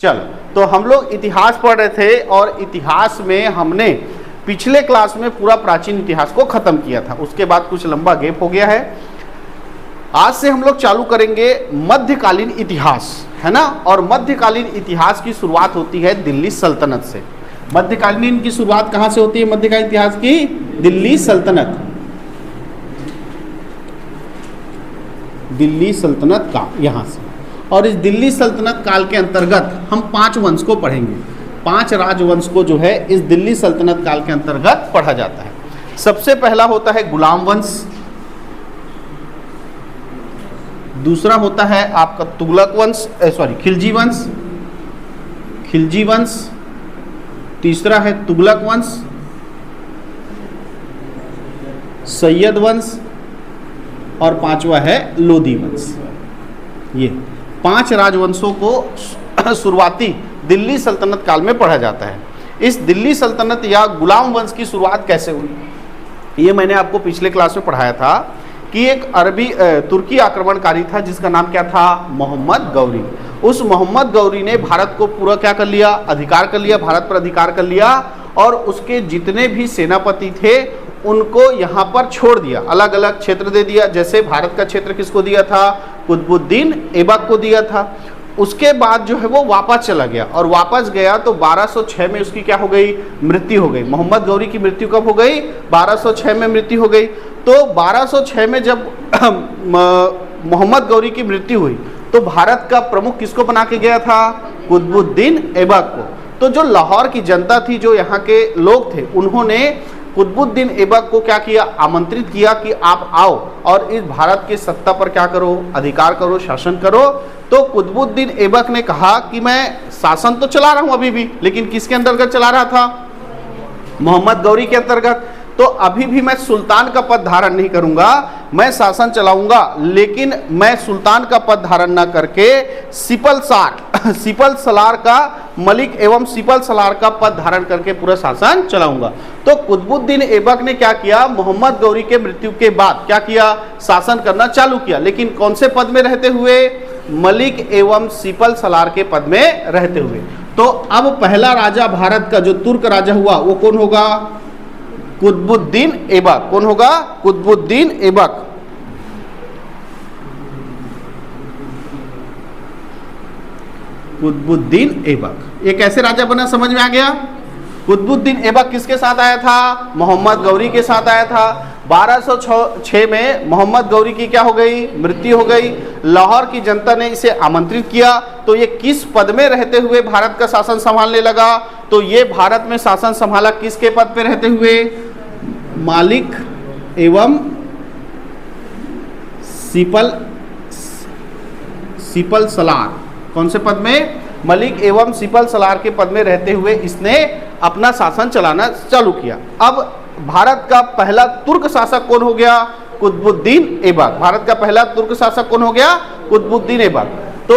चलो, तो हम लोग इतिहास पढ़ रहे थे और इतिहास में हमने पिछले क्लास में पूरा प्राचीन इतिहास को खत्म किया था। उसके बाद कुछ लंबा गैप हो गया है। आज से हम लोग चालू करेंगे मध्यकालीन इतिहास, है ना। और मध्यकालीन इतिहास की शुरुआत होती है दिल्ली सल्तनत से। मध्यकालीन की शुरुआत कहाँ से होती है? मध्यकालीन इतिहास की दिल्ली सल्तनत, दिल्ली सल्तनत का यहाँ से। और इस दिल्ली सल्तनत काल के अंतर्गत हम 5 वंश को पढ़ेंगे। 5 राजवंश को जो है इस दिल्ली सल्तनत काल के अंतर्गत पढ़ा जाता है। सबसे पहला होता है गुलाम वंश, दूसरा होता है आपका तुगलक वंश, खिलजी वंश, खिलजी वंश, तीसरा है तुगलक वंश, सैयद वंश और पांचवा है लोदी वंश। ये 5 राजवंशों को शुरुआती दिल्ली सल्तनत काल में पढ़ा जाता है। इस दिल्ली सल्तनत या गुलाम वंश की शुरुआत कैसे हुई, ये मैंने आपको पिछले क्लास में पढ़ाया था कि एक तुर्की आक्रमणकारी था जिसका नाम क्या था? मोहम्मद गौरी। उस मोहम्मद गौरी ने भारत को पूरा क्या कर लिया? अधिकार कर लिया, भारत पर अधिकार कर लिया। और उसके जितने भी सेनापति थे उनको यहाँ पर छोड़ दिया, अलग अलग क्षेत्र दे दिया। जैसे भारत का क्षेत्र किसको दिया था? कुतुबुद्दीन ऐबक को दिया था। उसके बाद जो है वो वापस चला गया, और वापस गया तो 1206 में उसकी क्या हो गई? मृत्यु हो गई। मोहम्मद गौरी की मृत्यु कब हो गई? 1206 में मृत्यु हो गई। तो 1206 में जब मोहम्मद गौरी की मृत्यु हुई तो भारत का प्रमुख किसको बना के गया था? कुतुबुद्दीन ऐबक को। तो जो लाहौर की जनता थी, जो यहाँ के लोग थे, उन्होंने कुतुबुद्दीन ऐबक को क्या किया? आमंत्रित किया कि आप आओ और इस भारत की सत्ता पर क्या करो? अधिकार करो, शासन करो। तो कुतुबुद्दीन ऐबक ने कहा कि मैं शासन तो चला रहा हूं अभी भी, लेकिन किसके अंतर्गत चला रहा था? मोहम्मद गौरी के अंतर्गत। तो अभी भी मैं सुल्तान का पद धारण नहीं करूंगा, मैं शासन चलाऊंगा, लेकिन मैं सुल्तान का पद धारण न करके सिपल सलार का मलिक एवं सिपल सलार का पद धारण करके पूरा शासन चलाऊंगा। तो कुतुबुद्दीन ऐबक ने क्या किया? मोहम्मद गौरी के मृत्यु के बाद क्या किया? शासन करना चालू किया, लेकिन कौन से पद में रहते हुए? मलिक एवं सिपल सलार के पद में रहते हुए। तो अब पहला राजा भारत का जो तुर्क राजा हुआ वो कौन होगा? कुतुबुद्दीन ऐबक। कौन होगा? कुतुबुद्दीन ऐबक। कुतुबुद्दीन ऐबक ये कैसे राजा बना, समझ में आ गया? कुतुबुद्दीन ऐबक किसके साथ आया था? मोहम्मद गौरी के साथ आया था। 1206 में मोहम्मद गौरी की क्या हो गई? मृत्यु हो गई। लाहौर की जनता ने इसे आमंत्रित किया। तो ये किस पद में रहते हुए भारत का शासन संभालने लगा? तो ये भारत में शासन संभाला किसके पद पे रहते हुए? मालिक एवं सिपल सलार। कौन से पद में? मलिक एवं सिपल सलार के पद में रहते हुए इसने अपना शासन चलाना चालू किया। अब भारत का पहला तुर्क शासक कौन हो गया? कुतुबुद्दीन ऐबक। भारत का पहला तुर्क शासक कौन हो गया? कुतुबुद्दीन ऐबक। तो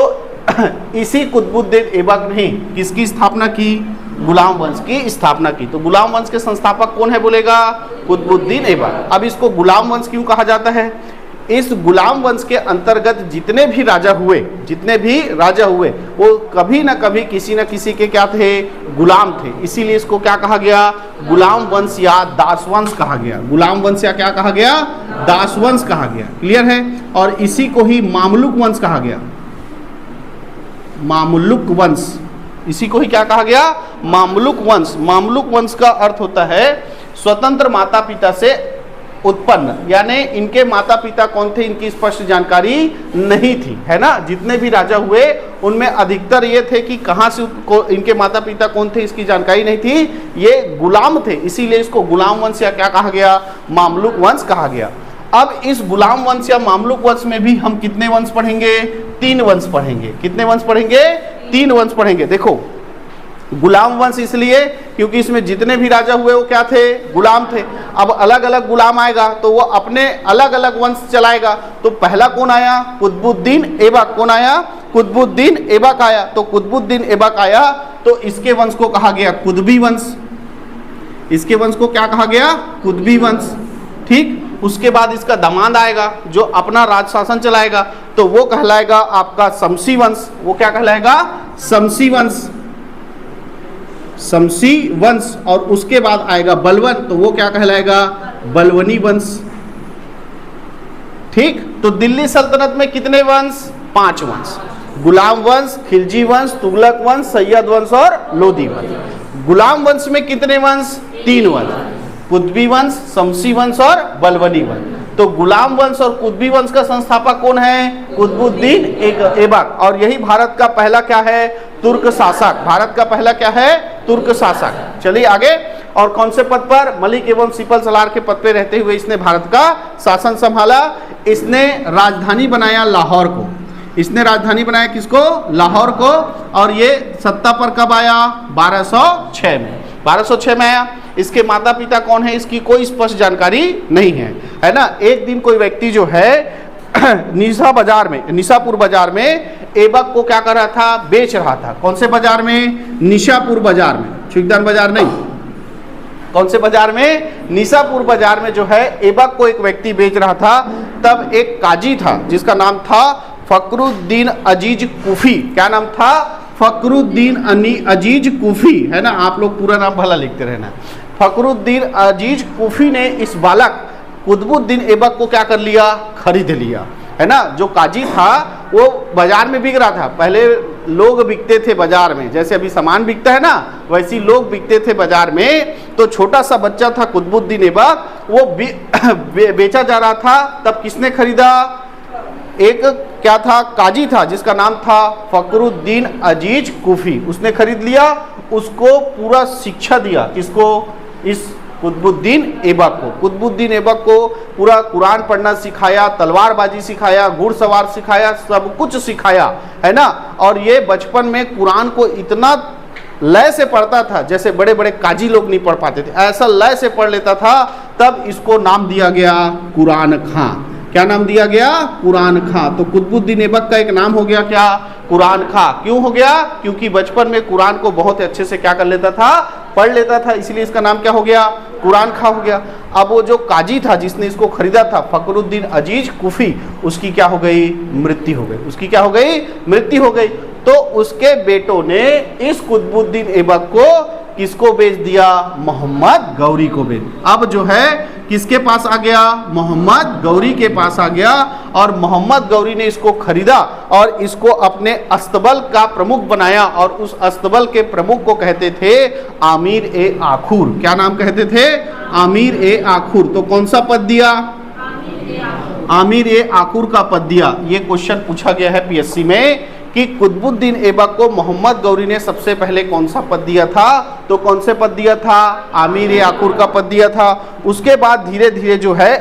इसी कुतुबुद्दीन ऐबक ने किसकी स्थापना की? गुलाम वंश की स्थापना की। तो गुलाम वंश के संस्थापक कौन है बोलेगा? कुतुबुद्दीन ऐबक। अब इसको गुलाम वंश क्यों कहा जाता है? इस गुलाम वंश के अंतर्गत जितने भी राजा हुए वो कभी ना कभी किसी न किसी के क्या थे? गुलाम थे। इसीलिए इसको क्या कहा गया? गुलाम वंश या दास वंश कहा गया। गुलाम वंश या क्या कहा गया? दास वंश कहा गया। क्लियर है? और इसी को ही मामलुक वंश कहा गया। मामलुक वंश, इसी को ही क्या कहा गया? मामलुक वंश। मामलुक वंश का अर्थ होता है स्वतंत्र माता पिता से उत्पन्न, यानी इनके माता पिता कौन थे इनकी स्पष्ट जानकारी नहीं थी, है ना। जितने भी राजा हुए उनमें अधिकतर ये थे कि कहाँ से इनके माता पिता कौन थे इसकी जानकारी नहीं थी, ये गुलाम थे। इसीलिए इसको गुलाम वंश या क्या कहा गया? मामलुक वंश कहा गया। अब इस गुलाम वंश या मामलुक वंश में भी हम कितने वंश पढ़ेंगे? 3 वंश पढ़ेंगे। कितने वंश पढ़ेंगे? 3 वंश पढ़ेंगे। देखो, गुलाम वंश इसलिए क्योंकि इसमें जितने भी राजा हुए वो क्या थे? गुलाम थे। अब अलग अलग गुलाम आएगा तो वो अपने अलग अलग वंश चलाएगा। तो पहला कौन आया? कुतुबुद्दीन ऐबक। कौन आया? कुतुबुद्दीन ऐबक आया। तो कुतुबुद्दीन ऐबक आया तो इसके वंश को कहा गया कुतुबी वंश। इसके वंश को क्या कहा गया? कुतुबी वंश। ठीक। उसके बाद इसका दामाद आएगा जो अपना राज शासन चलाएगा, तो वो कहलाएगा आपका शमसी वंश। वो क्या कहलाएगा? शमसी वंश, शमसी वंश। और उसके बाद आएगा बलवन, तो वो क्या कहलाएगा? बलवनी वंश। ठीक, तो दिल्ली सल्तनत में कितने वंश? 5 वंश, गुलाम वंश, खिलजी वंश, तुगलक वंश, सैयद वंश और लोदी वंश। गुलाम वंश में कितने वंश? 3 वंश, कुतुबी वंश, शमसी वंश और बलवनी वंश। तो गुलाम वंश और कुतुबी वंश का संस्थापक कौन है? कुतुबुद्दीन ऐबक। और यही भारत का पहला क्या है? तुर्क शासक। भारत का पहला क्या है? तुर्क शासक। चलिए आगे। और कौन से पद पर? मलिक एवं सिपल सलार के पद पे रहते हुए इसने भारत का शासन संभाला। इसने राजधानी बनाया लाहौर को। इसने राजधानी बनाया किसको? लाहौर को। और ये सत्ता पर कब आया? 1206 में। 1206 में आया। इसके माता पिता कौन है इसकी कोई स्पष्ट जानकारी नहीं है ना। एक दिन कोई व्यक्ति जो है निशापुर बाजार में ऐबक को क्या कर रहा था? बेच रहा था। कौन से बाजार में? निशापुर बाजार में, छुकदान बाजार नहीं। कौन से बाजार में? निशापुर बाजार में जो है ऐबक को एक व्यक्ति बेच रहा था। तब एक काजी था जिसका नाम था फखरुद्दीन अजीज कुफी। क्या नाम था? फखरुद्दीन अजीज कुफी, है ना। आप लोग पूरा नाम भला लिखते रहना। फखरुद्दीन अजीज कुफी ने इस बालक कुतुबुद्दीन ऐबक को क्या कर लिया? खरीद लिया, है ना। जो काजी था वो बाजार में बिक रहा था। पहले लोग बिकते थे बाजार में, जैसे अभी सामान बिकता है ना, वैसे लोग बिकते थे बाजार में। तो छोटा सा बच्चा था कुतुबुद्दीन ऐबक, वो बेचा जा रहा था। तब किसने खरीदा? एक क्या था? काजी था जिसका नाम था फखरुद्दीन अजीज कुफी। उसने खरीद लिया, उसको पूरा शिक्षा दिया। किसको? इस कुतुबुद्दीन ऐबक को। कुतुबुद्दीन ऐबक को पूरा कुरान पढ़ना सिखाया, तलवारबाजी सिखाया, घुड़सवार सिखाया, सब कुछ सिखाया, है ना। और ये बचपन में कुरान को इतना लय से पढ़ता था जैसे बड़े बड़े काजी लोग नहीं पढ़ पाते थे, ऐसा लय से पढ़ लेता था। तब इसको नाम दिया गया कुरान खां। क्या नाम दिया गया? कुरान खां। तो कुतुबुद्दीन ऐबक का एक नाम हो गया क्या? कुरान खां। क्यों हो गया? क्योंकि बचपन में कुरान को बहुत अच्छे से क्या कर लेता था? पढ़ लेता था, इसलिए इसका नाम क्या हो गया? कुरान खां हो गया। अब वो जो काजी था जिसने इसको खरीदा था फखरुद्दीन अजीज कुफी, उसकी क्या हो गई? मृत्यु हो गई। उसकी क्या हो गई? मृत्यु हो गई। तो उसके बेटों ने इस कुतुबुद्दीन ऐबक को किसको बेच दिया? मोहम्मद गौरी को बेच। अब जो है किसके पास आ गया? मोहम्मद गौरी के पास आ गया। और मोहम्मद गौरी ने इसको खरीदा और इसको अपने अस्तबल का प्रमुख बनाया। और उस अस्तबल के प्रमुख को कहते थे आमिर ए आखुर। क्या नाम कहते थे? आमिर ए आखुर। तो कौन सा पद दिया? आमिर ए आखुर का पद दिया। ये क्वेश्चन पूछा गया है पीएससी में कि कुतुबुद्दीन ऐबक को मोहम्मद गौरी ने सबसे पहले कौन सा पद दिया था? तो कौन से पद दिया था? आमिर ए आखुर का पद दिया था। उसके बाद धीरे धीरे जो है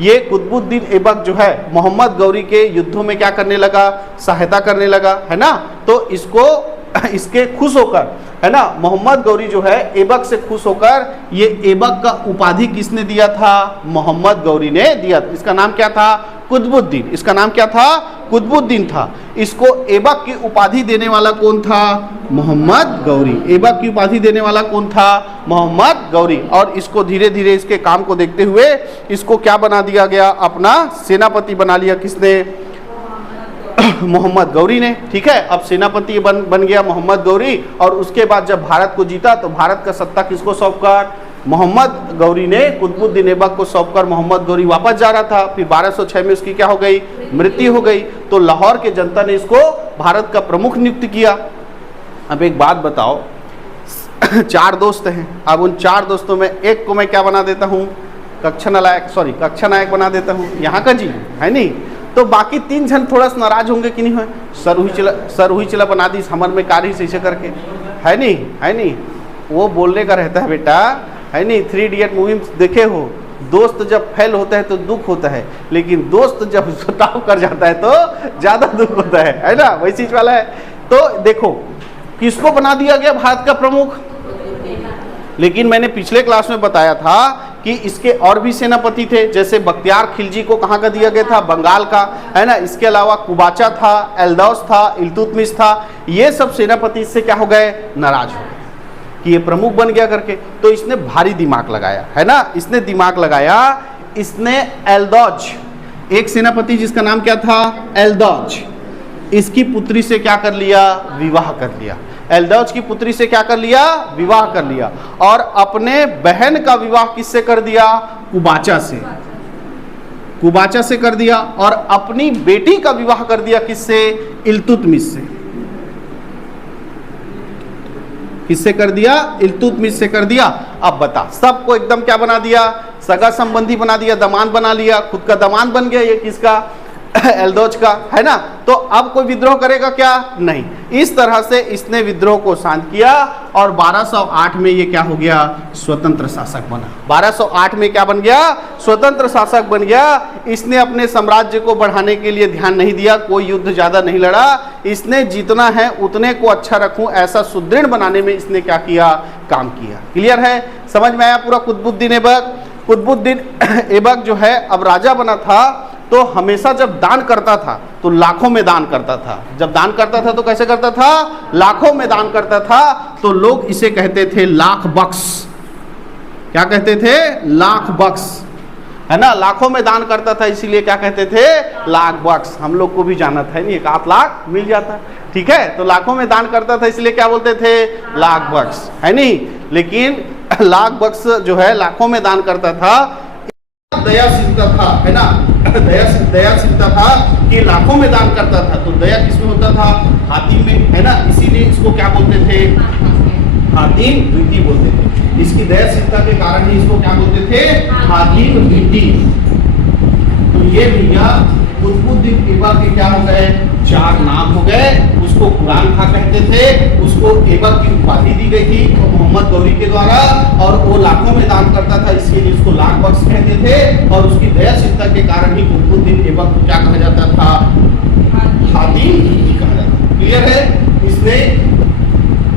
ये कुतुबुद्दीन ऐबक जो है मोहम्मद गौरी के युद्धों में क्या करने लगा? सहायता करने लगा, है ना। तो इसको इसके खुश होकर, है ना, मोहम्मद गौरी जो है ऐबक से खुश होकर ये ऐबक का उपाधि किसने दिया था? मोहम्मद गौरी ने दिया। इसका नाम क्या था? कुतुबुद्दीन। इसका नाम क्या था? कुतुबुद्दीन था। इसको ऐबक की उपाधि देने वाला कौन था? मोहम्मद गौरी। ऐबक की उपाधि देने वाला कौन था? मोहम्मद गौरी। और इसको धीरे धीरे इसके काम को देखते हुए इसको क्या बना दिया गया? अपना सेनापति बना लिया। किसने? मोहम्मद गौरी ने। ठीक है, अब सेनापति बन गया मोहम्मद गौरी। और उसके बाद जब भारत को जीता तो भारत का सत्ता किसको सौंपकर? मोहम्मद गौरी ने कुतुबुद्दीन ऐबक को सौंपकर मोहम्मद गौरी वापस जा रहा था। फिर 1206 में उसकी क्या हो गई? मृत्यु हो गई। तो लाहौर के जनता ने इसको भारत का प्रमुख नियुक्त किया। अब एक बात बताओ, 4 दोस्त हैं। अब उन 4 दोस्तों में एक को मैं क्या बना देता हूँ? कक्षा नायक बना देता हूँ। यहाँ का जी है नहीं, तो बाकी 3 जन थोड़ा सा नाराज होंगे कि नहीं है? सर हुई चला बना दी हमर में कारी से ऐसे करके, है नहीं। वो बोलने का रहता है बेटा, है नहीं। 3 इडियट मूवी देखे हो? दोस्त जब फेल होता है तो दुख होता है, लेकिन दोस्त जब टॉप कर जाता है तो ज़्यादा दुख होता है ना। वही चीज वाला है। तो देखो किसको बना दिया गया भारत का प्रमुख? लेकिन मैंने पिछले क्लास में बताया था कि इसके और भी सेनापति थे। जैसे बख्तियार खिलजी को कहाँ का दिया गया था? बंगाल का, है ना। इसके अलावा कुबाचा था, एल्दौस था, इल्तुतमिश था। ये सब सेनापति इससे क्या हो गए? नाराज हो गए कि ये प्रमुख बन गया करके। तो इसने भारी दिमाग लगाया, है ना। इसने दिमाग लगाया, इसने एल्दौज, एक सेनापति जिसका नाम क्या था, एल्दौज, इसकी पुत्री से क्या कर लिया, विवाह कर लिया। एल्दौज की पुत्री से क्या कर लिया, विवाह कर लिया। और अपने बहन का विवाह किससे कर दिया, कुबाचा से, कुबाचा से कर दिया। और अपनी बेटी का विवाह कर दिया किससे, इल्तुतमिश से। किससे कर दिया, इल्तुतमिश से कर दिया। अब बता, सबको एकदम क्या बना दिया, सगा संबंधी बना दिया, दामाद बना लिया, खुद का दामाद बन गया ये किसका, एल्दौज का, है ना। तो अब कोई विद्रोह करेगा क्या, नहीं। इस तरह से इसने विद्रोह को शांत किया और 1208 में ये क्या हो गया, स्वतंत्र शासक बना। 1208 में क्या बन गया, स्वतंत्र शासक बन गया। इसने अपने साम्राज्य को बढ़ाने के लिए ध्यान नहीं दिया, कोई युद्ध ज्यादा नहीं लड़ा। इसने जितना है उतने को अच्छा रखूं ऐसा सुदृढ़ बनाने में इसने क्या किया, काम किया। क्लियर है, समझ में आया पूरा। कुतुबुद्दीन ऐबक, कुतुबुद्दीन ऐबक जो है अब राजा बना था, तो हमेशा जब दान करता था तो लाखों में दान करता था। जब दान करता था तो कैसे करता था, लाखों में दान करता था। तो लोग इसे कहते थे लाख बख्श। क्या कहते थे, लाख बख्श, है ना। लाखों में दान करता था इसीलिए क्या कहते थे, लाख बख्श। हम लोग को भी जाना था नहीं, 1 लाख मिल जाता, ठीक है। तो लाखों में दान करता था इसलिए क्या बोलते थे, लाख बख्श, है नहीं। लेकिन लाख बख्श जो है, लाखों में दान करता था, दयाशीलता था, है ना। दयाशीलता था कि लाखों में दान करता था। तो दया किसमें होता था, हातिम में, है ना। इसीलिए इसको क्या बोलते थे, हातिम द्वितीय बोलते थे। इसकी दयाशीलता के कारण ही इसको क्या बोलते थे, हातिम द्वितीय। तो ये भैया कुतुबुद्दीन ऐबक के क्या हो गए, 4 नाम हो गए। उसको कुरान खां कहते थे, उसको ऐबक की उपाधि दी गई थी मोहम्मद गौरी के द्वारा। और वो लाखों में दान करता था इसलिए उसको लाख बख्श कहते थे। और उसकी दयाशीलता के कारण ही कुतुबुद्दीन ऐबक को क्या कहा जाता था, हातिम द्वितीय कहा जाता। क्लियर है। इसने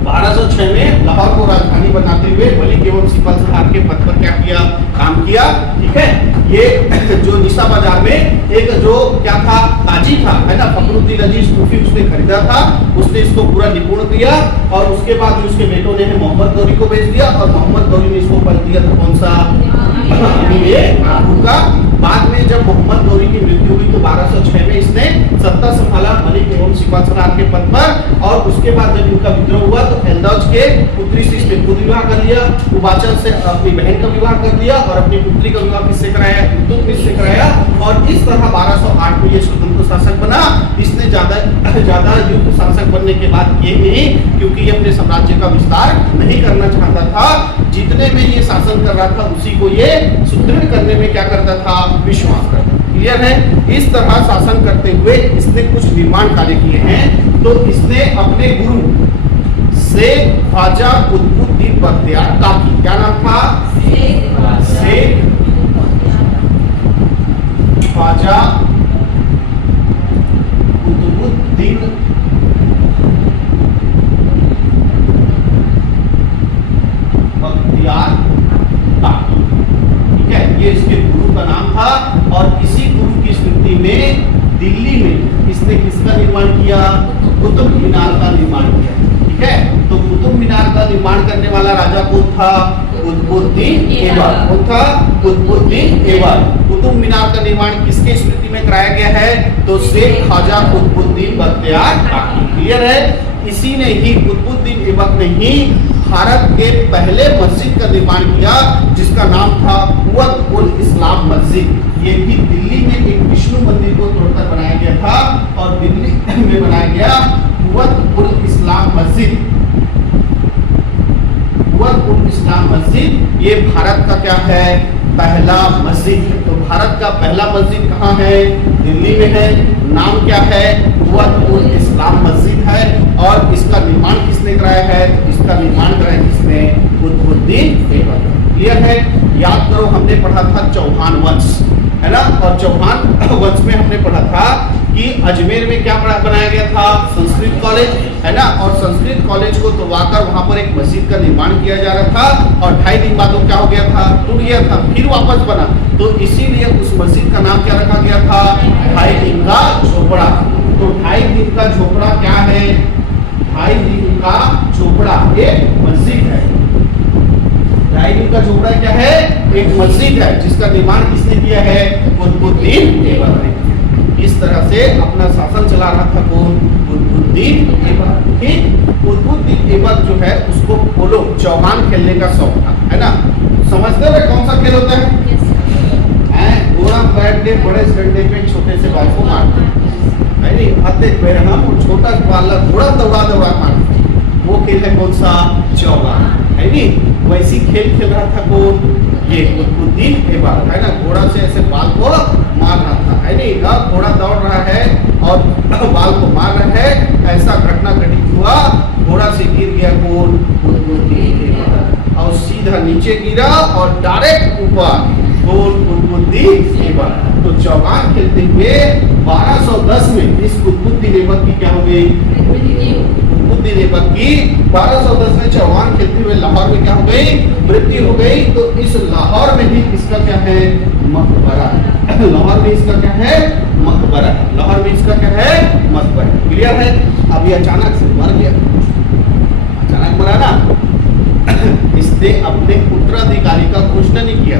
1206 में लाहौर को राजधानी बनाते हुए मलिक एवं सिपहसालार के पद पर क्या किया, काम किया, ठीक है। ये जो निशा बाजार में एक जो क्या था, ताजी था, है ना, फखरुद्दीन अजीज कूफी, उसने खरीदा था। उसने इसको पूरा निपुण किया और उसके बाद उसके बेटों ने मोहम्मद गौरी को बेच दिया और मोहम्मद गौरी ने इसको पलट दिया था, कौन सा, का। बाद में जब मोहम्मद गौरी की मृत्यु हुई तो 1206 में इसने सत्ता संभाला मलिक एवं सिपहसालार के पद पर। और उसके बाद जब इनका विद्रोह हुआ तो एल्दौज के पुत्री से इसने खुद विवाह कर लिया, कुबाचा से अपनी बहन का विवाह कर दिया और अपनी पुत्री का विवाह किससे कराया, इल्तुतमिश से कराया। और इस तरह 1208 में ये स्वतंत्र शासक बना। इसने ज्यादा युद्ध शासक बनने के बाद ये नहीं, क्योंकि ये अपने साम्राज्य का विस्तार नहीं करना चाहता था। जितने में ये शासन कर रहा था उसी को ये सुदृढ़ करने में क्या करता था, विश्वास करता। क्लियर है। इस तरह शासन करते हुए इसने कुछ निर्माण कार्य किए हैं। तो इसने अपने गुरु शेख ख्वाजा कुतुबुद्दीन बख्तियार काकी, क्या नाम था, शेख ख्वाजा कुतुबुद्दीन बख्तियार काकी, ठीक है, ये इसके गुरु का नाम था। और इसी गुरु की स्मृति में दिल्ली में इसने किसका निर्माण किया, कुतुब मीनार का निर्माण किया, ठीक है। तो कुतुब मीनार का निर्माण करने वाला राजा कौन था, कुतुबुद्दीन ऐबक। कौन था, कुतुबुद्दीन ऐबक। कुतुब मीनार का निर्माण किसके स्मृति में कराया गया है, तो शेख ख्वाजा कुतुबुद्दीन बख्तियार काकी। क्लियर है। इसी ने ही, कुतुबुद्दीन ऐबक ने ही भारत के पहले मस्जिद का निर्माण किया जिसका नाम था कुव्वत उल इस्लाम मस्जिद। ये भी दिल्ली में एक विष्णु मंदिर को तोड़कर बनाया गया था और दिल्ली में बनाया गया कुव्वत उल इस्लाम मस्जिद। कुव्वत उल इस्लाम मस्जिद ये भारत का क्या है, पहला मस्जिद है। तो भारत का पहला मस्जिद कहाँ है, दिल्ली में है। नाम क्या है, कुव्वत उल इस्लाम मस्जिद है। और इसका निर्माण किसने कराया है, तो इसका निर्माण कराया किसने, कुतुबुद्दीन ऐबक। क्लियर है। याद करो हमने पढ़ा था चौहान वंश, है ना। और चौहान वंश में हमने पढ़ा था कि अजमेर में क्या बनाया गया था, संस्कृत कॉलेज, है ना। और संस्कृत कॉलेज को तोड़वाकर वहां पर एक मस्जिद का निर्माण किया जा रहा था और 2.5 दिन बाद वो क्या हो गया था, टूट गया था, फिर वापस बना। तो इसीलिए उस मस्जिद का नाम क्या रखा गया था, 2.5 दिन का झोपड़ा। तो 2.5 दिन का झोपड़ा क्या है, 2.5 दिन का झोपड़ा एक मस्जिद है। 2.5 दिन का झोपड़ा क्या है, एक मस्जिद है जिसका निर्माण किसने किया है? कुतुबुद्दीन ऐबक ने। इस तरह से अपना शासन चला रहा था कौन? कुतुबुद्दीन ऐबक। ठीक, कुतुबुद्दीन ऐबक जो है उसको पोलो चौगान खेलने का शौक था, है ना? समझते हो कौन सा खेल होता है? घोड़ा बैठ के बड़े डंडे पे छोटे से बाल को मारते है नहीं, हाथे पैर हम छोटा बालक घोड़ा दौड़ा दौड़ा मारते, वो खेल है कौन सा? चौगान, है नहीं? वैसी खेल खेल रहा था कौन? ये कुतुबुद्दीन ऐबक, है ना? घोड़ा से ऐसे बाल को मार रहा था, है नहीं? अब घोड़ा दौड़ रहा है और बाल को मार रहा है, ऐसा घटना घटित हुआ, घोड़ा से गिर गया कौन? कुतुबुद्दीन ऐबक, और सीधा नीचे गिरा और डायरेक्ट ऊपर कुतुबुद्दीन ऐबक। तो चौगान खेलते हुए 1210 में इस कुतुबुद्दीन ऐबक की क्या हो गई? कुतुबुद्दीन ऐबक की 1210 में चौगान खेलते हुए लाहौर में क्या हो गई? मृत्यु हो गई। तो इस लाहौर में ही इसका क्या है? मकबरा। लाहौर में इसका क्या है? मकबरा। लाहौर में इसका क्या है? मकबरा। क्लियर है? अब ये अचानक से मर गया, अचानक मरा ना, इसने अपने उत्तराधिकारी का घोषणा नहीं किया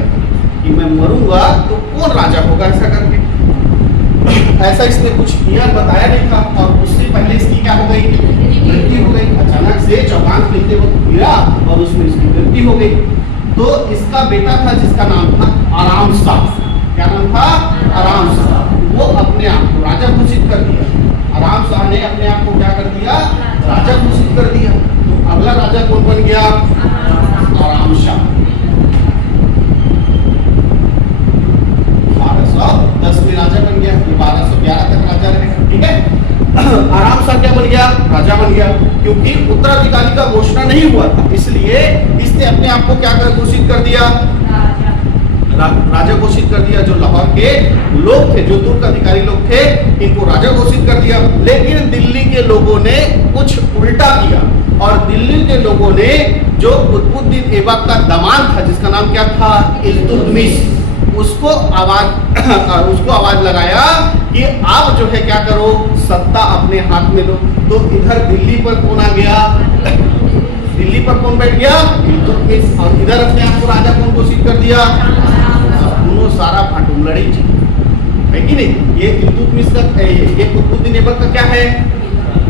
कि मैं मरूंगा तो कौन राजा होगा, ऐसा करके ऐसा इसने कुछ नियम बताया नहीं था, और उससे पहले इसकी क्या हो गई? मृत्यु हो गई। अचानक से चौगान खेलते वक्त गिरा और उसमें इसकी मृत्यु हो गई। तो इसका बेटा था जिसका नाम था आराम शाह। क्या नाम था? आराम शाह। वो अपने आप को राजा घोषित कर दिया। आराम शाह ने अपने आप को क्या कर दिया? राजा घोषित कर दिया। तो अगला राजा कौन बन गया? आराम शाह। 1210 में राजा बन गया, 1211 तक राजा रहे। ठीक है, आराम शाह क्या बन गया? राजा बन गया, क्योंकि उत्तराधिकारी का घोषणा नहीं हुआ था, इसलिए इसने अपने आप को क्या कर घोषित कर दिया? राजा घोषित कर दिया। जो लाहौर के लोग थे, जो तुर्क अधिकारी लोग थे, इनको राजा घोषित कर दिया। लेकिन दिल्ली के लोगों ने कुछ उल्टा किया, और दिल्ली के लोगों ने जो कुतुबुद्दीन ऐबक का दामाद था, जिसका नाम क्या था? इल्तुतमिश, उसको आवाज लगाया कि आप जो है क्या करो? सत्ता अपने हाथ में लो। तो इधर दिल्ली पर कौन आ गया? दिल्ली पर कौन बैठ गया? इल्तुतमिश। और इधर अपने आप को राजा कौन घोषित कर दिया? दोनों सारा फाटूम लड़ी थी, है कि नहीं? ये इल्तुतमिश का, ये कुतुबुद्दीन ऐबक का क्या है?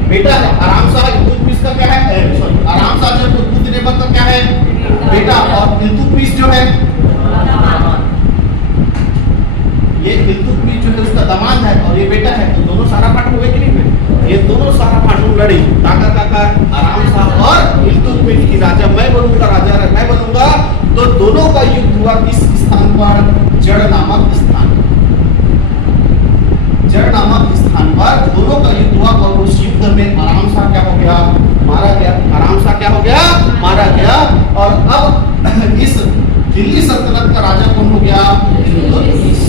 बेटा है। आराम शाह इल्तुतमिश का क्या है? सॉरी, आराम शाह जो कुतुबुद्दीन ऐबक का क्या है? बेटा। और इल्तुतमिश जो है, ये इल्तुतमिश जो है उसका दामाद है और ये बेटा है। तो दोनों सारा फाट हुए कि नहीं हुए? ये दोनों सारा फाटूम लड़ी, ताकत ताकत आराम शाह और इल्तुतमिश की, राजा मैं बनूंगा, राजा मैं बनूंगा। तो दोनों का युद्ध हुआ किस स्थान पर? जड़ नामक स्थान। जड़ नामक स्थान पर दोनों का युद्ध हुआ, और उस युद्ध में आराम शाह क्या हो गया? मारा गया। आराम शाह क्या हो गया? मारा गया। और अब इस दिल्ली सल्तनत का राजा कौन हो गया? इल्तुतमिश।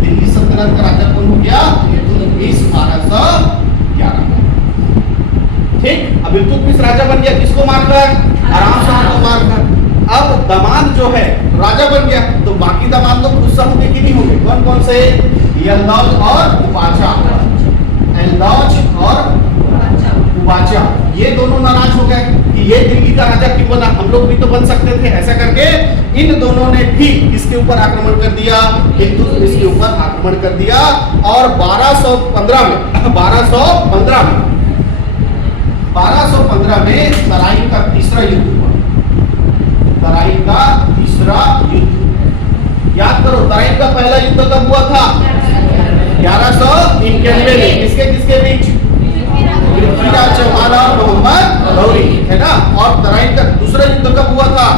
दिल्ली सल्तनत का राजा कौन हो गया? इल्तुतमिश 1211। ठीक, अब इल्तुतमिश राजा बन गया, किसको मारकर? आराम शाह को मारकर। अब दामाद जो है राजा बन गया, तो बाकी दामाद लोग गुस्सा होंगे कि नहीं होंगे? कौन कौन से? यल्दौज और कुबाचा। एल्दौज और कुबाचा, ये दोनों नाराज हो गए कि ये दिल्ली का राजा क्यों बना, हम लोग भी तो बन सकते थे। ऐसा करके इन दोनों ने भी किसके ऊपर आक्रमण कर दिया? इल्तुतमिश के ऊपर आक्रमण कर दिया। और 1215 में तराइन का तीसरा युद्ध हुआ। तराइन का तीसरा युद्ध, याद करो, तराइन का पहला युद्ध कब हुआ था? 1191 में। किसके किसके बीच? पृथ्वीराज चौहान और मोहम्मद गौरी, है ना? और तराइन का दूसरा युद्ध कब हुआ था?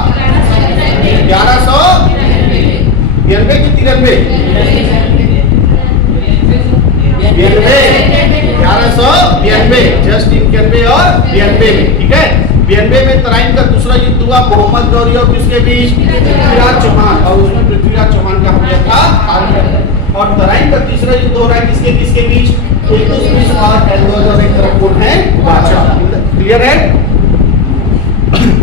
1192 की 93? 1192, जस्ट 91 और 92 में। ठीक है, 92 में तराइन का दूसरा युद्ध हुआ मोहम्मद गौरी और किसके बीच? पृथ्वीराज चौहान। और उसमें पृथ्वीराज चौहान का हो गया था। और तराइन का तीसरा युद्ध हो रहा है किसके किसके बीच? इल्तुतमिश और एल्दौज, और एक तरफ कौन है? कुबाचा। क्लियर है?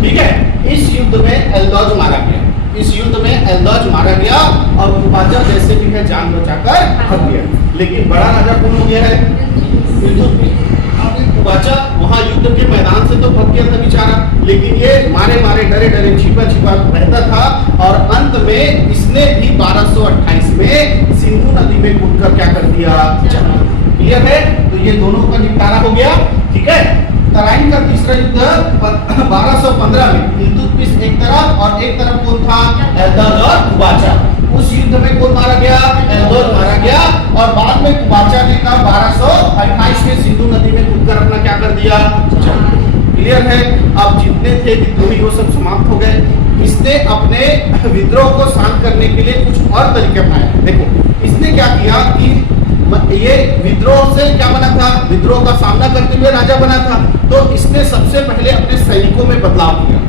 ठीक है, इस युद्ध में एल्दौज मारा गया। इस युद्ध में एल्दौज मारा गया और कुबाचा जैसे भी है जान बचाकर भाग गया। लेकिन बड़ा राजा कौन हो गया है? इल्तुतमिश। कुबाचा वहां युद्ध के मैदान से तो भाग गया था बेचारा, लेकिन ये मारे मारे डरे डरे छिपा छिपा रहता था, और अंत में इसने भी 1228 में सिंधु नदी में कूदकर क्या कर दिया, जन्म। क्लियर है? तो ये दोनों का निपटारा हो गया। ठीक है। तराइन का तीसरा युद्ध 1215 में इल्तुतमिश एक तरफ और एक तरफ कौन था, एल्दोज और कुबाचा। उस युद्ध में कौन मारा गया, एल्दोज मारा गया। और बाद में कुबाचा ने का 1228 में सिंधु नदी में कूदकर अपना क्या कर दिया, जन्म। क्लियर है? अब जितने थे विद्रोही वो सब समाप्त हो गए। इसने अपने विद्रोह को शांत करने के लिए कुछ और तरीके अपनाए। देखो इसने क्या किया कि ये विद्रोह से क्या बना था, विद्रोह का सामना करते हुए राजा बना था। तो इसने सबसे पहले अपने सैनिकों में बदलाव किया।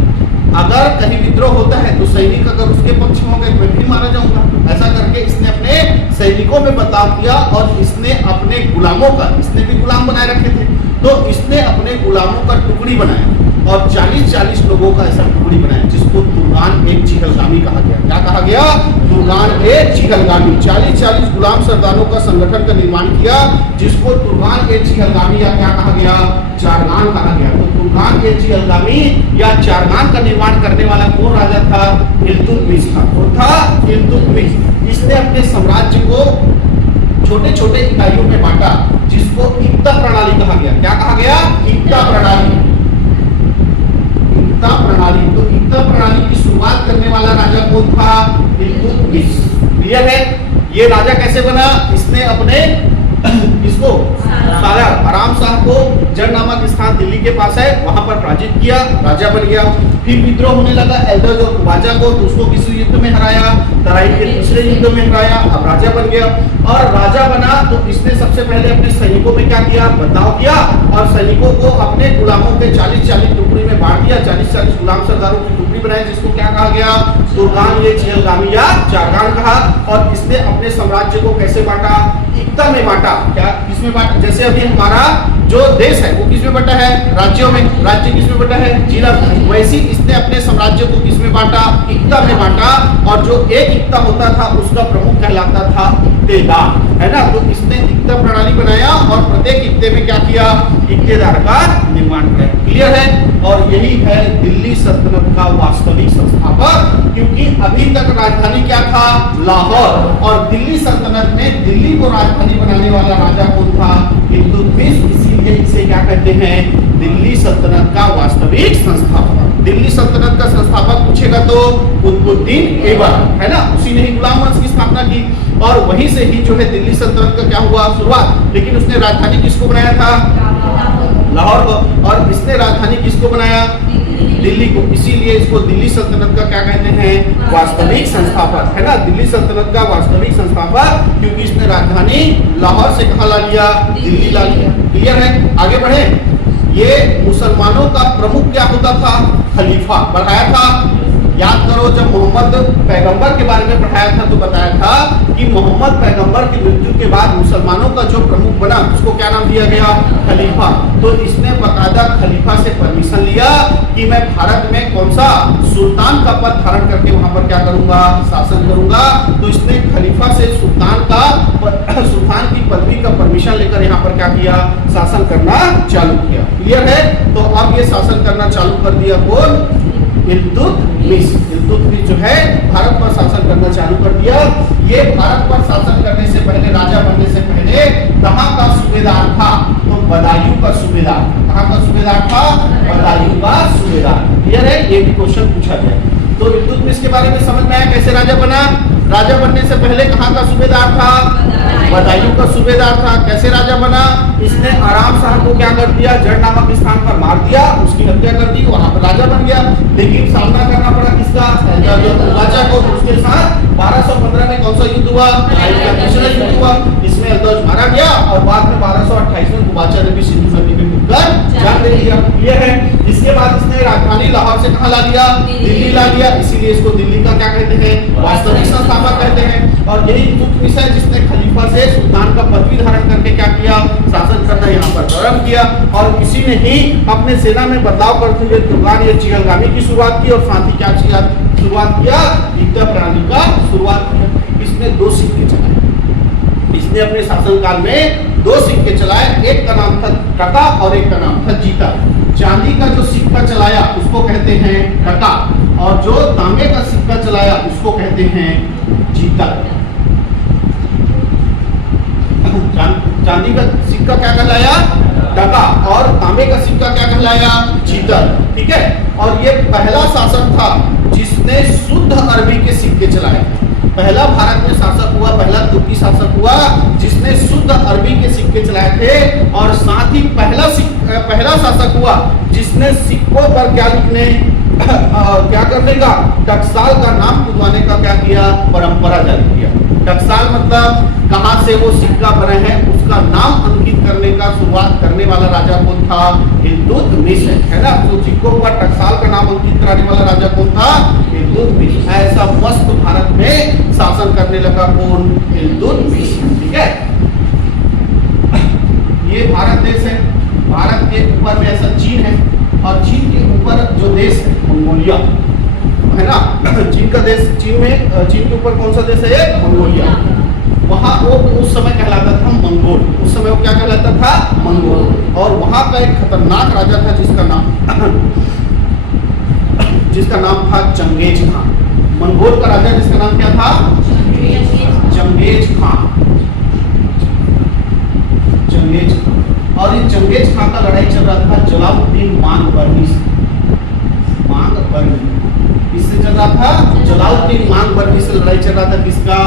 अगर कहीं विद्रोह होता है तो सैनिक अगर उसके पक्ष में हो गए तो मैं भी मारा जाऊंगा। ऐसा करके इसने अपने सैनिकों में बदलाव किया और इसने अपने गुलामों का, इसने भी गुलाम बनाए रखे थे, तो इसने अपने गुलामों का टुकड़ी बनाया और 40-40 लोगों का ऐसा टुकड़ी बनाया जिसको तुर्गान एक चिहलगामी कहा गया। क्या कहा गया, तुर्गान एक चिहलगामी। 40-40 गुलाम सरदारों का संगठन का निर्माण किया जिसको तुर्गान एक चिहलगामी या क्या कहा गया, चारगान कहा गया। तो तुर्गान एक चिहलगामी या चारगान का निर्माण करने वाला कौन राजा था, इल्तुतमिश था। कौन था, इल्तुतमिश। इसने अपने साम्राज्य को छोटे छोटे इकाइयों में बांटा जिसको इक्ता प्रणाली कहा गया। क्या कहा गया, इक्ता प्रणाली। इक्ता प्रणाली, तो इक्ता प्रणाली की शुरुआत करने वाला राजा कौन था, इल्तुतमिश। क्लियर है? ये राजा कैसे बना, इसने अपने इसको सालार आराम शाह को जड़ नामक स्थान दिल्ली के पास है वहां पर पराजित किया, राजा बन गया। फिर विद्रोह होने लगा एल्दोज और कुबाचा को, तो उसको किसी युद्ध में हराया, तराइन के तीसरे युद्ध में हराया, अब राजा बन गया। और राजा बना तो इसने सबसे पहले अपने सैनिकों में क्या किया, बदलाव किया और सैनिकों को अपने गुलामों के 40-40 टुकड़ी में बांट दिया। 40-40 गुलाम सरदारों की टुकड़ी बनाई जिसको क्या कहा गया, तुर्गान ये चिहलगामी या चारगान कहा। और इसने अपने साम्राज्य को कैसे बांटा, इक्ता में बांटा। क्या किसमें बांटा, जैसे अभी हमारा जो देश है वो किसमें बटा है, राज्यों में। राज्य किसमें बटा है, जिला। वैसे इसने अपने साम्राज्य को किसमें बांटा, इक्ता में बांटा। और जो एक इक्ता होता था उसका प्रमुख कहलाता था इक्तेदार, है ना। तो इसने इक्ता प्रणाली बनाया और प्रत्येक इक्ते में क्या किया, इक्तेदार का निर्माण किया। क्लियर है? और यही है दिल्ली सल्तनत का वास्तविक संस्थापक, क्योंकि अभी तक राजधानी क्या था, लाहौर। और दिल्ली सल्तनत में दिल्ली को राजधानी बनाने वाला राजा कौन था, इल्तुतमिश। इसीलिए इसे क्या कहते हैं, दिल्ली सल्तनत का वास्तविक संस्थापक। दिल्ली सल्तनत का संस्थापक पूछेगा तो कुतुबुद्दीन ऐबक, है ना। उसी ने ही गुलाम वंश की स्थापना की और वहीं से ही जो है दिल्ली सल्तनत का क्या हुआ, शुरुआत। लेकिन उसने राजधानी किसको बनाया था, लाहौर को। और इसने राजधानी किसको बनाया, दिल्ली को। इसीलिए इसको दिल्ली सल्तनत का क्या कहते हैं, वास्तविक संस्थापक, है ना। दिल्ली सल्तनत का वास्तविक संस्थापक, क्योंकि इसने राजधानी लाहौर से कहाँ ला लिया, दिल्ली ला लिया। क्लियर है? आगे बढ़े। ये मुसलमानों का प्रमुख क्या होता था, खलीफा बढ़ाया था। याद करो जब मोहम्मद पैगंबर के बारे में पढ़ाया था तो बताया था कि मोहम्मद पैगंबर की मृत्यु के बाद मुसलमानों का जो प्रमुख बना उसको क्या नाम दिया गया, खलीफा। तो इसने बकायदा खलीफा से परमिशन लिया कि मैं भारत में कौन सा सुल्तान का पद धारण करके वहां पर क्या करूंगा, शासन करूंगा। तो इसने खलीफा से सुल्तान की पदवी का परमिशन लेकर यहाँ पर क्या किया, शासन करना चालू किया। क्लियर है? तो अब ये शासन करना चालू कर दिया कौन, इल्तुतमिश। इल्तुतमिश जो है भारत पर शासन करना चालू कर दिया। ये भारत पर शासन करने से पहले, राजा बनने से पहले कहाँ का सूबेदार था, तो बदायूं का सूबेदार। कहाँ का सूबेदार था, बदायूं का सूबेदार। क्लियर है? ये भी क्वेश्चन पूछा गया। तो इल्तुतमिश के बारे में समझ में आया कैसे राजा बना। राजा बनने से पहले कहाँ का सूबेदार था, बदायूं का सूबेदार था। कैसे राजा बना, इसने आराम शाह को क्या कर दिया, जड़ नामक स्थान पर मार दिया, उसकी हत्या कर दी, वहां पर राजा बन गया। लेकिन सामना करना पड़ा किसका, राजा को। उसके साथ 1215 में कौन सा युद्ध हुआ, तीसरा युद्ध हुआ। इसमें एल्दोज मारा गया और बाद में 1228 में कुबाचा ने भी सिंधु नदी में कूदकर जान दे दिया। क्लियर है? इसके बाद इसने राजधानी लाहौर से कहाँ ला लिया, दिल्ली ला लिया। इसीलिए इसको दिल्ली का क्या कहते हैं, वास्तविक संस्थापक कहते हैं। और यही इल्तुतमिश है जिसने खलीफा से सुल्तान का पदवी धारण करके क्या किया, शासन करना यहाँ पर प्रारंभ किया। और इसी ने ही अपने सेना में बदलाव करते हुए तुर्गान या चिहलगामी की शुरुआत की और साथ ही क्या शुरुआत किया, इक्ता प्रणाली का शुरुआत किया। इसने 2 सिक्के चलाए। इसने अपने शासनकाल में 2 सिक्के चलाए। एक का नाम था टका और एक का नाम था जीता। चांदी का जो सिक्का चलाया उसको कहते हैं टका और जो तांबे का सिक्का चलाया उसको कहते कहते हैं जीतल। चांदी का सिक्का क्या कहलाया? टका। और तांबे का सिक्का क्या कहलाया? जीतल। ठीक है। और ये पहला शासक था जिसने शुद्ध अरबी के सिक्के चलाए। पहला भारत में शासक हुआ, पहला तुर्की शासक हुआ जिसने शुद्ध अरबी के सिक्के चलाए थे। और साथ ही पहला शासक हुआ जिसने सिक्कों पर क्या लिखने क्या करने का, टकसाल का नाम खुदवाने का क्या किया, परंपरा जारी किया। टकसाल मतलब कहाँ से वो सिक्का बने हैं उसका नाम अंकित करने का शुरुआत करने वाला राजा कौन था? इल्तुतमिश है ना। तो सिक्कों पर टकसाल का नाम अंकित कराने वाला राजा कौन था? इल्तुतमिश। ऐसा मस्त भारत में शासन करने लगा कौन? इल्तुतमिश। ठीक है। ये भारत देश है। भारत के ऊपर में ऐसा चीन है और चीन के ऊपर जो देश है मंगोलिया है ना। चीन का देश, चीन के ऊपर कौन सा देश है? मंगोलिया। वहाँ वो उस समय कहलाता था मंगोल। उस समय वो क्या कहलाता था? मंगोल। और वहाँ का एक खतरनाक राजा था जिसका नाम था चंगेज खान। मंगोल का राजा जिसका नाम क्या था? Genghis Khan. Genghis Khan. और इस चंगेज खान का लड़ाई चल रहा था जलालुद्दीन मांगबरनी से। किससे चल रहा था? जलालुद्दीन मांगबरनी से लड़ाई चल रहा था। किसका?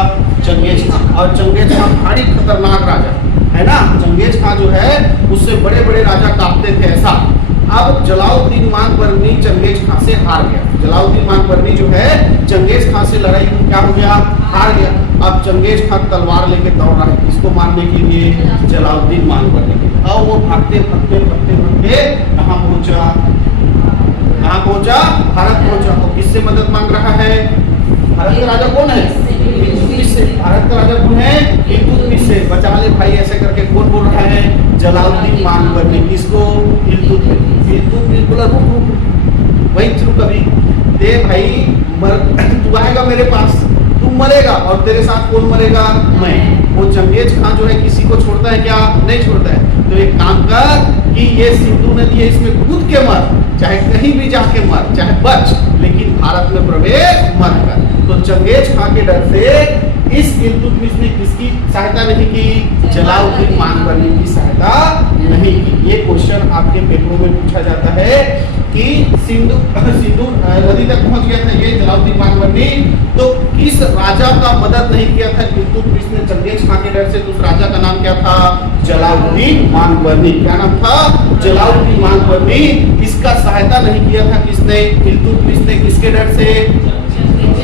Genghis Khan. और चंगेज खान भारी खतरनाक राजा है ना। चंगेज खान जो है उससे बड़े बड़े राजा कांपते थे ऐसा। अब जलालुद्दीन मांगबरनी चंगेज खान से हार गया। जलालुद्दीन मांगबरनी जो है चंगेज खान से लड़ाई में क्या हो गया? हार गया। अब चंगेज खान तलवार लेके दौड़ रहा है किसको मारने के लिए? जलालुद्दीन मांगबरनी के लिए। और वो भागते कहाँ पहुंचा? कहाँ पहुंचा? भारत पहुंचा। तो किससे मदद मांग रहा है? भारत का राजा कौन है? इल्तुतमिश से। भारत का राजा कौन है? इल्तुतमिश से। बचा ले भाई ऐसे करके कौन बोल रहा है? जलालुद्दीन मांगबरनी। किसको? इल्तुतमिश बोला रुक वही चुप कभी दे भाई तू आएगा मेरे पास, तू मरेगा और तेरे साथ कौन मरेगा? मैं। वो चंगेज खान जो है किसी को छोड़ता है क्या? नहीं छोड़ता है। तो एक काम कर कि ये सिंधु नदी है इसमें कूद के मर, चाहे कहीं भी जाके मर, चाहे बच, लेकिन भारत में प्रवेश मत कर। तो चंगेज खान के डर से इस इल्तुतमिश ने किसकी सहायता नहीं की? जलालुद्दीन मांगबरनी की सहायता नहीं की। ये क्वेश्चन आपके पेपरों में पूछा जाता है कि सिंधु नदी तक पहुंच गया था ये जलालुद्दीन मांगबरनी, तो किस राजा का मदद नहीं किया था इल्तुतमिश ने चंगेज खान के डर से? तो उस राजा का नाम क्या था? जलालुद्दीन मांगबरनी। क्या नाम था? जलालुद्दीन मांगबरनी। इसका सहायता नहीं किया था किसने? इल्तुतमिश ने। किसके डर से?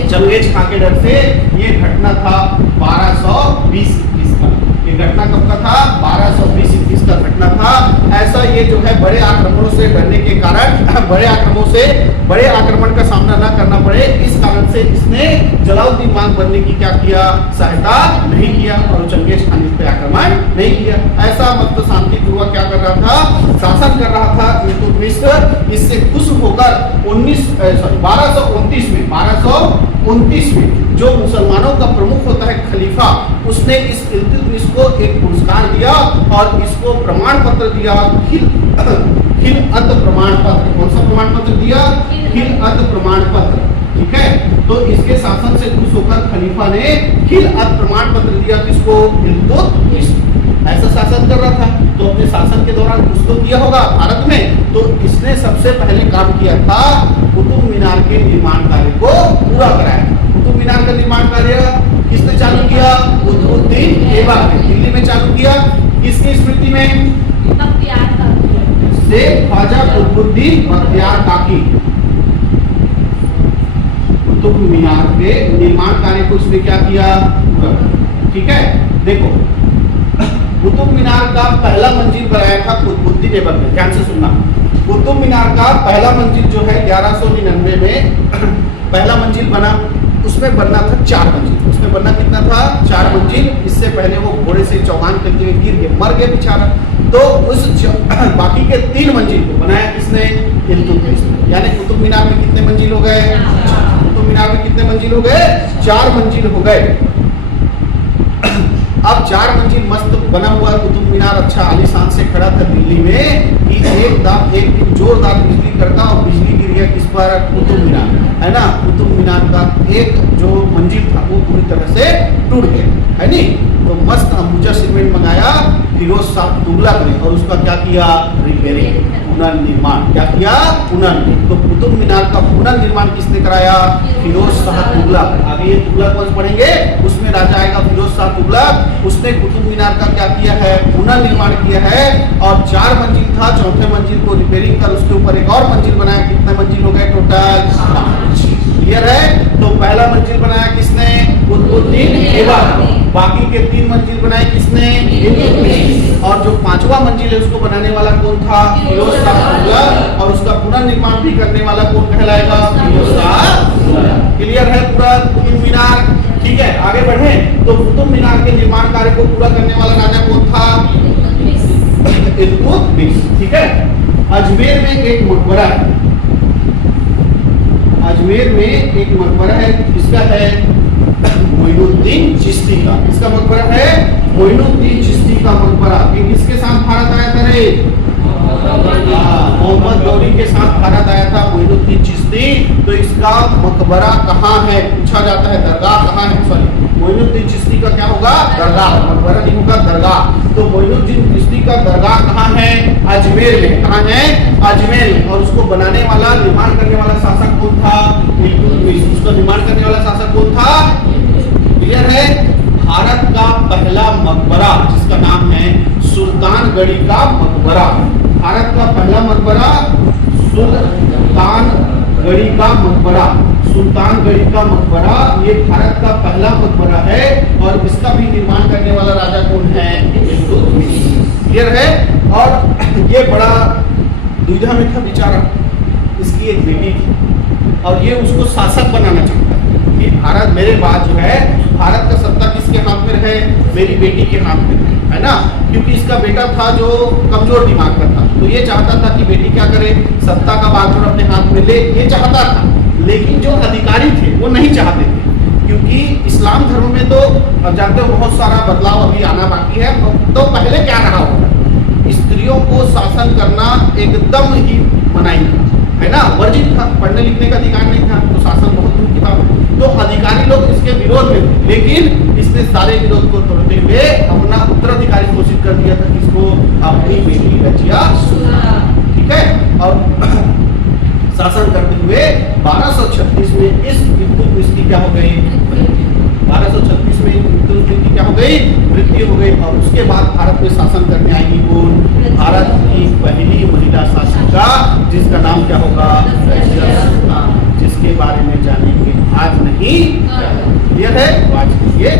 चंगेज खान के डर से। ये घटना था 1220-21 का। ये घटना कब का था? 1220-21 का घटना था। ऐसा ये जो है बड़े आक्रमणों से डरने के कारण बड़े आक्रमण का सामना न करना पड़े इस कारण से इसने जलालुद्दीन मांगबरनी की क्या किया? सहायता नहीं किया और चंगेज खान इस पे आक्रमण नहीं किया। ऐसा मतलब शांतिपूर्वक क्या कर रहा था? शासन कर रहा था इल्तुतमिश। इससे खुश होकर 1229 में जो मुसलमानों का प्रमुख होता है खलीफा, उसने इस इल्तुतमिश को एक पुरस्कार दिया और इसको प्रमाण पत्र दिया, खिलअत प्रमाण पत्र। कौन सा प्रमाण पत्र दिया? खिलअत प्रमाण पत्र। ठीक है। तो इसके शासन से खुश होकर खलीफा ने खिलअत प्रमाण पत्र दिया किसको? इल्तुतमिश। ऐसा शासन कर रहा था तो अपने शासन के दौरान कुछ तो किया होगा भारत में। तो इसने सबसे पहले काम किया था कुतुब मीनार के निर्माण कार्य को पूरा कराया। कुतुब मीनार का निर्माण कार्य किसने चालू किया? कुतुबुद्दीन ऐबक ने दिल्ली में चालू किया। किसकी स्मृति में? शेख ख्वाजा कुतुबुद्दीन बख्तियार काकी। कुतुब मीनार के निर्माण कार्य को इसने क्या किया? ठीक है। देखो कुतुब मीनार का पहला मंजिल बनाया था कुतुबुद्दीन ऐबक ने। ध्यान से सुनना। कुतुब मीनार का पहला मंजिल जो है 1199 में पहला मंजिल बना। उसमें बनना था 4 मंजिल। उसमें बनना कितना था? 4 मंजिल। इससे पहले वो घोड़े से चौगान करते हुए गिर गए, मर गए बेचारा। तो उस बाकी के 3 मंजिल को बनाया किसने? इल्तुतमिश ने। यानी कुतुब मीनार में कितने मंजिल हो गए? कुतुब मीनार में कितने मंजिल हो गए? 4 मंजिल हो गए। अब 4 मंजिल मस्त बना हुआ कुतुब मीनार अच्छा आलीशान से खड़ा था दिल्ली में कि एक दिन जोरदार बिजली कड़का और बिजली गिर गया किस पर? कुतुब मीनार है ना। कुतुब मीनार का एक जो मंजिल है नहीं। तो मस्त अंबुजा सीमेंट मंगाया फिरोज शाह तुगलक ने और उसका क्या किया, रिपेयरिंग, पुनर्निर्माण। क्या किया, पुनर्निर्माण। तो कुतुब मीनार का पुनर्निर्माण किसने कराया, फिरोज शाह तुगलक। आगे ये तुगलक वंश पढ़ेंगे, उसमें राजा आएगा फिरोज शाह तुगलक। उसने कुतुब मीनार का क्या किया है, पुनर्निर्माण किया है। और 4 मंजिल था, चौथे मंजिल को रिपेयरिंग कर उसके ऊपर एक और मंजिल बनाया। कितने मंजिल हो गए टोटल, 5। क्लियर है। तो पहला मंजिल बनाया किसने, कुतुबुद्दीन ऐबक। बाकी के 3 मंजिल बनाए किसने, इल्तुतमिश। और जो 5वां मंजिल है उसको बनाने वाला कौन था, फिरोज शाह तुगलक। और उसका पुनर्निर्माण भी करने वाला कौन कहलाएगा, फिरोज शाह तुगलक। क्लियर है पूरा कुतुब मीनार। ठीक है, आगे बढ़े। तो कुतुब मीनार के निर्माण कार्य को पूरा करने वाला राजा कौन था, इल्तुतमिश। ठीक है। अजमेर में एक मकबरा है, अजमेर में एक मकबरा है, किसका है, मोइनुद्दीन चिश्ती का। किसका मकबरा है, मोइनुद्दीन चिश्ती का मकबरा। ये किसके साथ भारत आया था रे, मोहम्मद गौरी के साथ भारत आया था मोइनुद्दीन चिश्ती। तो इसका मकबरा कहाँ है, पूछा जाता है, दरगाह कहाँ है, सॉरी मोइनुद्दीन चिश्ती का क्या होगा, दरगाह, मकबरा नहीं होगा, दरगाह। तो मोइनुद्दीन चिश्ती का दरगाह कहाँ है, अजमेर में। कहाँ है, अजमेर में। और उसको बनाने वाला, निर्माण करने वाला शासक कौन था, इल्तुतमिश। उसका निर्माण करने वाला शासक कौन था, क्लियर है। भारत का पहला मकबरा जिसका नाम है सुल्तानगढ़ी का मकबरा। भारत का पहला मकबरा सुल्तानगढ़ी का मकबरा, सुल्तानगढ़ी का मकबरा, ये भारत का पहला मकबरा है। और इसका भी निर्माण करने वाला राजा कौन है, इल्तुतमिश। क्लियर है। और ये बड़ा दुविधा में था बेचारा, इसकी एक बेटी थी और ये उसको शासक बनाना चाहता है कि भारत मेरे बाद जो है, भारत का सत्ता किसके हाथ में रहे, मेरी बेटी के हाथ में रहे, है ना। क्योंकि इसका बेटा था जो कमजोर दिमाग का था, तो ये चाहता था कि बेटी क्या करे, सत्ता का बागडोर अपने हाथ में ले, ये चाहता था। लेकिन जो अधिकारी थे वो नहीं चाहते थे, क्योंकि इस्लाम धर्म में तो अब जानते हो बहुत सारा बदलाव अभी आना बाकी है। तो पहले क्या रहा होगा, स्त्रियों को शासन करना एकदम ही मनाही था, है ना, वर्जित था, पढ़ने लिखने का अधिकार नहीं था, तो शासन बहुत दूर की बात। तो अधिकारी लोग इसके विरोध में थे, लेकिन इसने सारे विरोध को तोड़ते हुए अपना उत्तराधिकारी घोषित कर दिया था, किसको, अपनी बेटी रजिया सुल्तान। ठीक है। और शासन करते हुए 1236 में इस इल्तुतमिश की क्या हो गई, 1236 में इल्तुतमिश की क्या हो गई, मृत्यु हो गई। और उसके बाद भारत में शासन करने आएगी कौन, भारत की पहली महिला शासिका, जिसका नाम क्या होगा, रजिया सुल्तान, जिसके बारे में जानेंगे आज नहीं। क्लियर है, आज ये